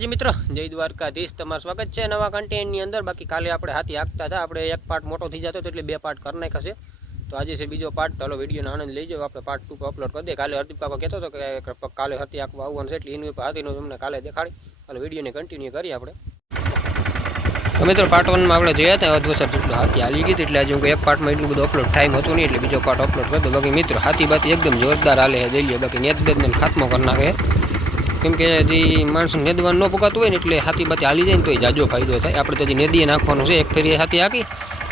जी मित्रों जय द्वारकाधीश तुम्हार स्वागत छे नवा कंटेंट नी अंदर बाकी काले આપણે હાથી આકતા હતા આપણે એક પાર્ટ મોટો થઈ जातो તો એટલે બે પાર્ટ કરના કે છે તો આજે છે બીજો પાર્ટ તો હાલો વિડિયો નો આનંદ લેજો આપણે પાર્ટ 2 અપલોડ કરી દે કાલે હર્દીકાકો કેતો તો કે કાલે હાથી આકવા આવવાનું છે એટલે ઇન પાથી નો તમને કાલે દેખાડી હાલો વિડિયો ને કન્ટિન્યુ કરી આપણે મિત્રો પાર્ટ 1 માં આપણે જોયા હતા એવો ધોસર જો હાથી આલી ગઈ એટલે આજે એક પાર્ટ માં ઇટુ બધું અપલોડ ટાઈમ હતો ની એટલે બીજો કટ અપલોડ કરી દે બગી મિત્રો હાથી બાથી એકદમ જોરદાર આલે હજેલીઓ બકે નેત બેદન ખાતમો કરના કે કેમ કે જો ઈમર સનેદવા ન પકાતો હોય ને એટલે હાતી બાતી હાલી જાય ને તોય જાજો ફાયદો થાય આપણે તો નેદી નાખવાનું છે એક ફેરી હાતી આકી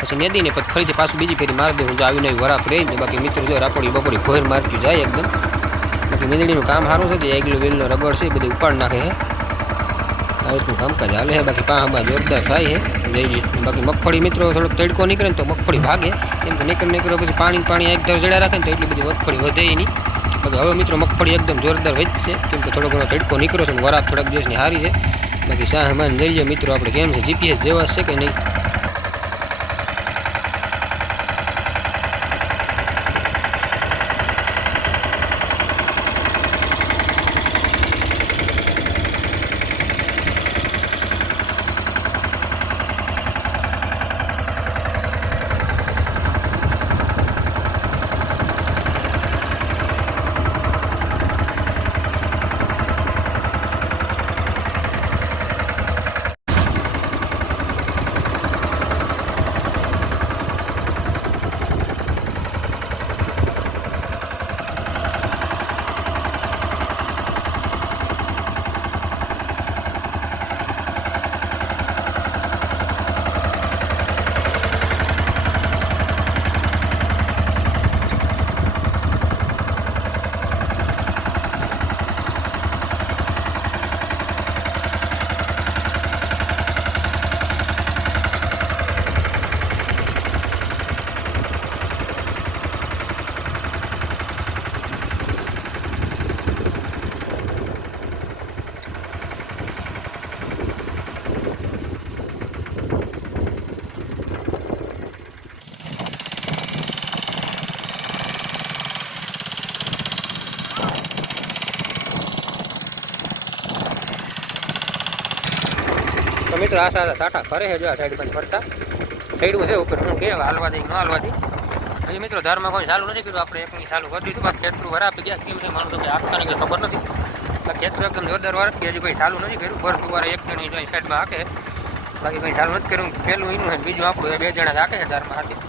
પછી નેદી ને પત ફરીથી પાછું બીજી ફેરી માર દેવું જો આવી નઈ વરાપ રે ને બાકી મિત્રો જો રાપડી બકરી ખોર મારજી જાય એકદમ પછી મેંદડી નું કામ સારું છે કે આગલું ગેમનો રગડ છે બધું ઉપર નાખે છે આનું કામ કજાલે હે બસ તા બળ તો થાય હે નેદી બાકી મકફળી મિત્રો થોડો તડકો નિકરે તો મકફળી ભાગે એમ નિકક નિકરો પછી પાણી પાણી એકદમ જળ્યા રાખે તો આટલી બધી વતકડી વધે ઈ ની બાકી હવે મિત્રો મગફળી એકદમ જોરદાર વધશે કેમ કે થોડો ઘણો તડકો નીકળ્યો છે વરાપ થોડાક દિવસની હારી છે બાકી સાહેબ લઈએ મિત્રો આપણે કેમ છે જીપીએસ જેવા છે કે નહીં તો મિત્રો આ સારા સાટા ફરે છે જો આ સાઈડ પર ફરતા સાઈડું છે ઉપર હું કે હાલવા દઈ ન હાલવા દઈ હજી મિત્રો ધારમાં કોઈ ચાલુ નથી કર્યું આપણે એકની ચાલુ કરી દીધું બાકી ખેતરું વરા આપી ગયા કેવું છે માણસો કે આપતા નહીં ખબર નથી ખેતરું એકદમ જોરદાર વરસ કે હજી કોઈ ચાલુ નથી કર્યું ભર ફુવારે એક જણ સાઈડમાં હાકે બાકી કંઈ ચાલુ નથી કર્યું પહેલું એનું બીજું આપણું બે જણા હાકે છે ધારમાં હાથી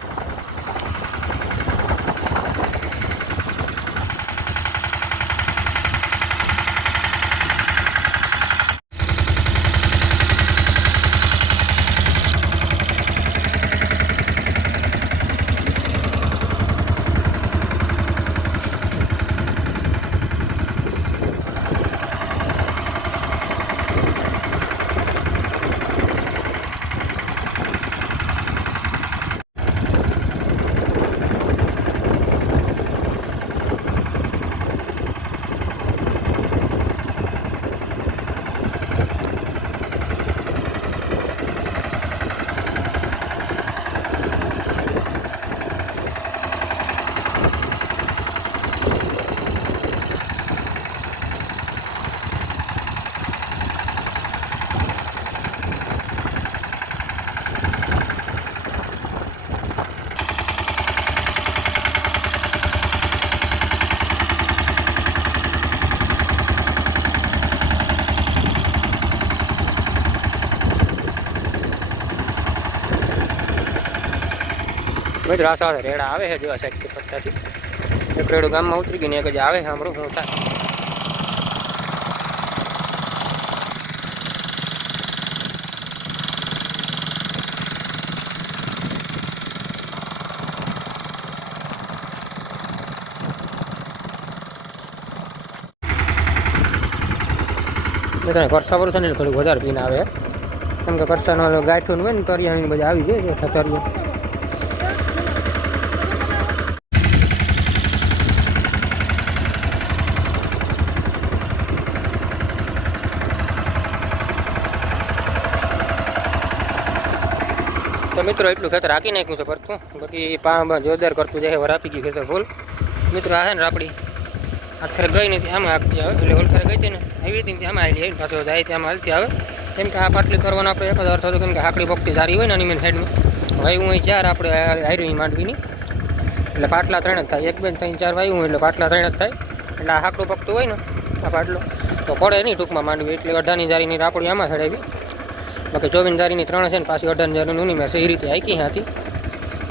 મેત્રાસા થા રેડા આવે છે જો 650 થી ઠકરેડો ગામમાં ઉતરી ગઈ ને એક જ આવે હામરો તો મે તો કર્સા બરો છે ને થોડું બહાર પીને આવે એમ કે કર્સા નહોતો ગાંઠું ને તરી આવીને બજા આવી જે સતર તો મિત્રો એટલું ખેતર હાકી નાખ્યું છે કરતું બાકી પાં જોરદાર કરતું જાય વર આપી ગયું ખેતર ફૂલ મિત્રો આ છે ને રાપડી આખરે ગઈ નથી આમાં આખતી આવે એટલે ઓલખરે ગઈ હતી ને આવી હતી આમાં આવેલી આવી પાછો જાય ત્યાં હાલતી આવે કેમ કે આ પાટલી કરવાનો આપણે એક જ અર્થ હતો કેમ કે હાકડી ભક્તિ સારી હોય ને એની મેં સાઈડમાં વાયું હું ચાર આપણે હારી માંડવીની એટલે પાટલા ત્રણ જ થાય એક બે ત્રણ ચાર વાયું એટલે પાટલા ત્રણ જ થાય એટલે આ હાકડું પકતું હોય ને આ પાટલો તો પડે નહીં ટૂંકમાં માંડવી એટલે અઢાની જારીની રાપડી આમાં ચડાવી બકે ચોવિનદારી ની 3 છે ને પાછો ઓર્ડર જર્નલ ઊની મેસે ઈ રીતે આખી હાતી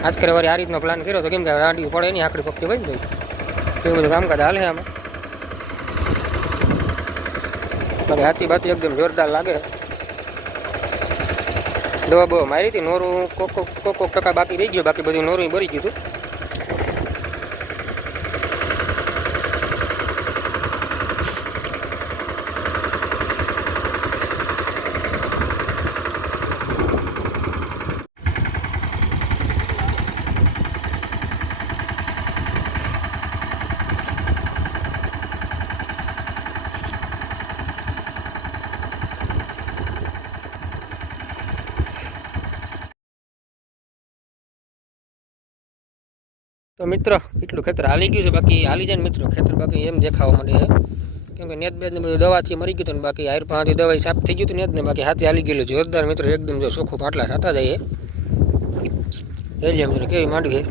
આજ કરે વારી આ રીત નો પ્લાન કર્યો તો કેમ કે આડી પડે ની આકડી ફકતી બની જાય કેમ નું કામ કાઢા હાલે આમાં બારે હાતી બાતી એકદમ જોરદાર લાગે લોબો મારીતી નોરું કોકો કોકો ટકા બાકી રહી ગયો બાકી બધું નોરું ભરી ગયુંતું તો મિત્રો એટલું ખેતર હાલી ગયું છે બાકી હાલી જાય ને મિત્રો ખેતર બાકી એમ દેખાવા માંડે છે કેમ નેત બેદ બધું દવાથી મરી ગયું હતું ને બાકી આયર પાંચથી દવા સાફ થઈ ગયું હતું નેત ને બાકી હાથે હાલી ગયેલું જોરદાર મિત્રો એકદમ જો ચોખ્ખું પાટલા થતા જઈએ લઈ જાય મિત્રો કેવી માંડવી